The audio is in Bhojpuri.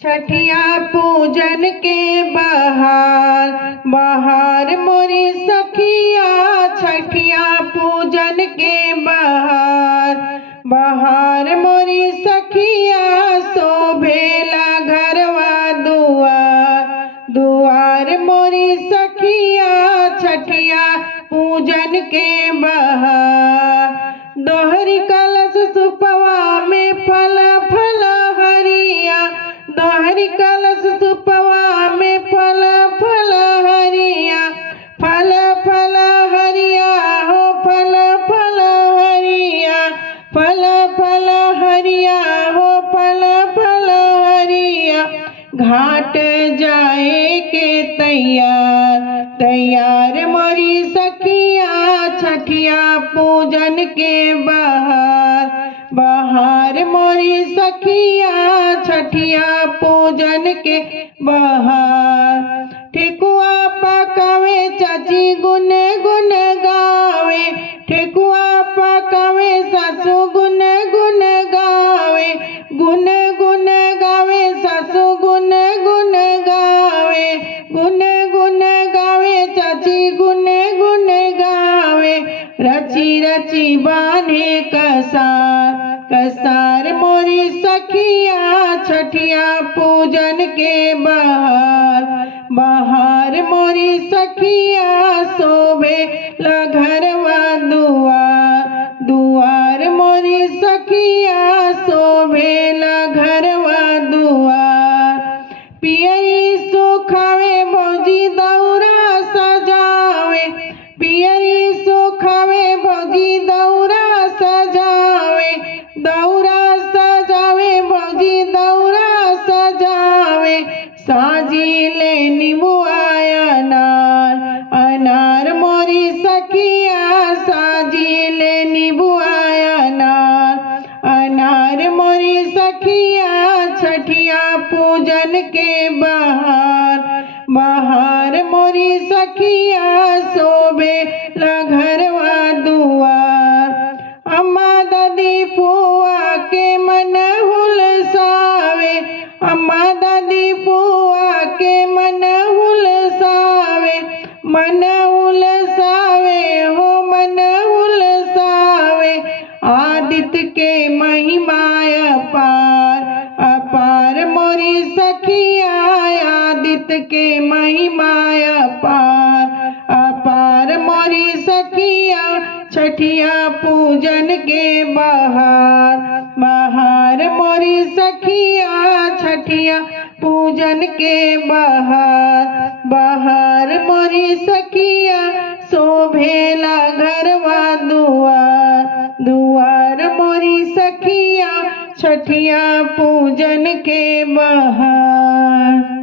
छठिया पूजन के बहार बहार मोरी सखिया। छठिया पूजन के बहार बहार मोरी सखिया। शोभेला घरवा दुआर दुआर मोरी सखिया। छठिया पूजन के बहार दोहरी कलश सुपवा में फल फल हरिया। दोहरी कलश सुपवा में फल फल हरिया। फल फल हरिया हो फल फल हरिया। फल फल हरिया हो फल फल हरिया। घाट जाए के तैयार तैयार मोरी सखिया। छठिया पूजन के बहार बहार मोरी सखिया। छठिया पूजन के बहार ठेकुआ पकावे चाची गुन गुन गावे। ठेकुआ पकावे सासू गुन गुन गावे। गुन गुन गावे सासू गुन गुन गावे। गुन गुन गावे चाची गुन गुन गावे। रची रची बांधे कसार कसार मोरी सखिया। छठिया पूजन के बहार बहार मोरी सखिया। शोभे घरवा दुआर दुआर मोरी सखिया। शोभे घरवा दुआर पियरी सुखावे भौजी दौरा सजावे। पियरी सुखावे भौजी दौरा सजावे। दौरा सजावे भौजी दौरा सजावे। साजी ले नींबुआ अनार अनार मोरी सखिया। साजी ले नींबुआ अनार अनार मोरी सखिया। छठिया पूजन के बहार बहार मोरी सखिया। शोभे घरवा दुआर अम्मा दादी पुआ के मन हुलसावे। अम्मा दादी पुआ के मन हुलसावे। मन हुलसावे हो मन हुलसावे। आदित्य के महिमा अपार अपार मोरी सखिया। आदित्य के महिमा अपार अपार मोरी सखिया। छठिया पूजन के बहार बहार मोरी सखिया। छठिया पूजन के बहार बहार मोरी सखिया। शोभेला घरवा दुआर दुआर मोरी सखिया। छठिया पूजन के बहार।